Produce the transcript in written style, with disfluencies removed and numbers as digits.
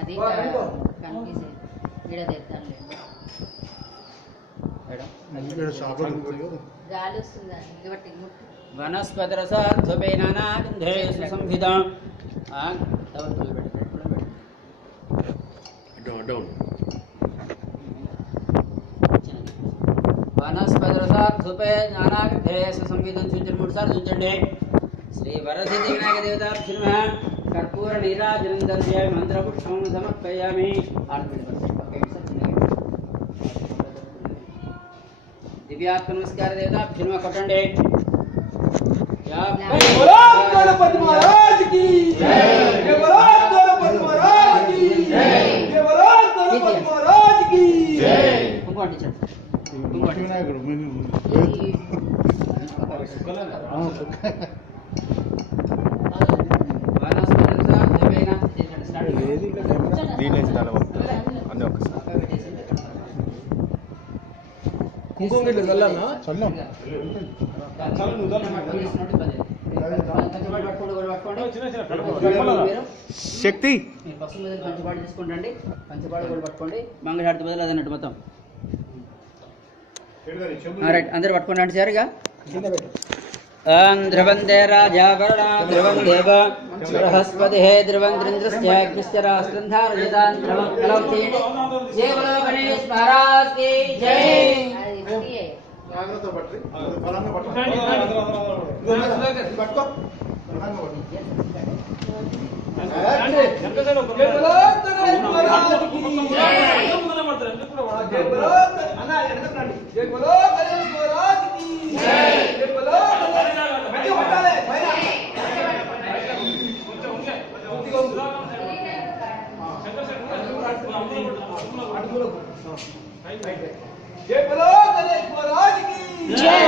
అది కన్ఫ్యూజ్ ఇక్కడ తెస్తాను గాలి వస్తుందా ఇంకటి వనస్పతిరసాధ్వపేనానాగంధేషు సంహితం వనస్పతిరసాధ్వపే నానాగంధేషు సంహితం చూచండి 3 సార్లు చూచండి. శ్రీ వరసిద్ధి వినాయక దేవతాభ్యో నమః. కర్పూర నీరాజనం దర్శయామి మంత్రపుష్పం సమర్పయామి. दिव्यात्म नमस्कार देवता फिर में कटंडे गणपति महाराज की जय गणपति महाराज की जय गणपति महाराज की जय कुंकुम टीचर వినాయకుడు కుంకుమ గిట్ల చల్లన్నా చల్లం శక్తి పంచపాడు తీసుకోండి. పంచపాడు కూడా పట్టుకోండి. మంగళహారతి బదులు అదన్నట్టు మొత్తం రైట్ అందరు పట్టుకోండి సార్. ఇక ధ్రువందే రాజా వరుణా ధ్రువం దేవ బృహస్పతి ధ్రువంద్రింద్రశ్చాగ్నిశ్చరాస్కంధారజితాన్ ధ్రువం కలౌ చేయండి. జయ బలో గణేష్ మహారాజ్ కి జై. జాగ్రత్త పట్టు బలంగా పట్టు పట్టుకో బలంగా పట్టు जय बोलो गणेश महाराज की जय।